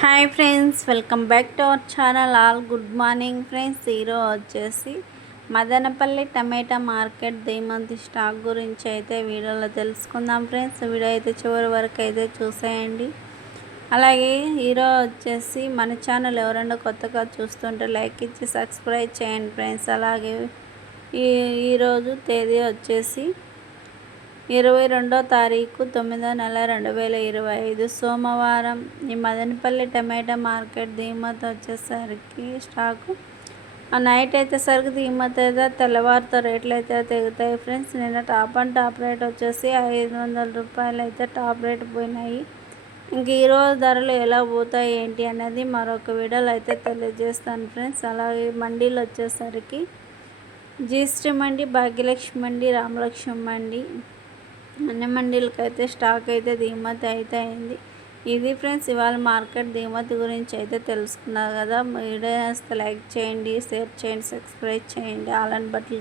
Hi friends, welcome back to our channel. All good morning friends. ఈరోజు వచ్చేసి మదనపల్లి టమాటా market ధీమంతి stock గురించి అయితే వీడియోలో తెలుసుకుందాం ఫ్రెండ్స్. వీడియో అయితే చివరి వరకు అయితే చూసేయండి. అలాగే ఈరోజు వచ్చేసి మన ఛానల్ ఎవరైనా కొత్తగా చూస్తుంటే లైక్ ఇచ్చి సబ్స్క్రైబ్ చేయండి ఫ్రెండ్స్. అలాగే ఈరోజు తేదీ వచ్చేసి 22వ తారీఖు 9వ నెల 2025 సోమవారం. ఈ మదనపల్లి టమాటా మార్కెట్ ధీమత వచ్చేసరికి స్టాకు నైట్ అయితే సరికి ధీమత అయితే తెల్లవారితో రేట్లు అయితే తెగుతాయి ఫ్రెండ్స్. నిన్న టాప్ రేట్ వచ్చేసి 500 రూపాయలు అయితే టాప్ రేట్ పోయినాయి. ఇంక ఈరోజు ధరలు ఎలా పోతాయి ఏంటి అనేది మరొక వీడియోలో అయితే తెలియజేస్తాను ఫ్రెండ్స్. అలాగే మండీలు వచ్చేసరికి జీఎస్టీ మండి, భాగ్యలక్ష్మి మండి, రామలక్ష్మి మండి అన్ని మండీలకి అయితే స్టాక్ అయితే ధీమతి అయితే అయింది. ఇది ఫ్రెండ్స్ ఇవాళ మార్కెట్ ధీమతి గురించి అయితే తెలుసుకున్నారు కదా. వీడియో లైక్ చేయండి, షేర్ చేయండి, సబ్స్క్రైబ్ చేయండి. ఆల్ అండ్ బట్టలు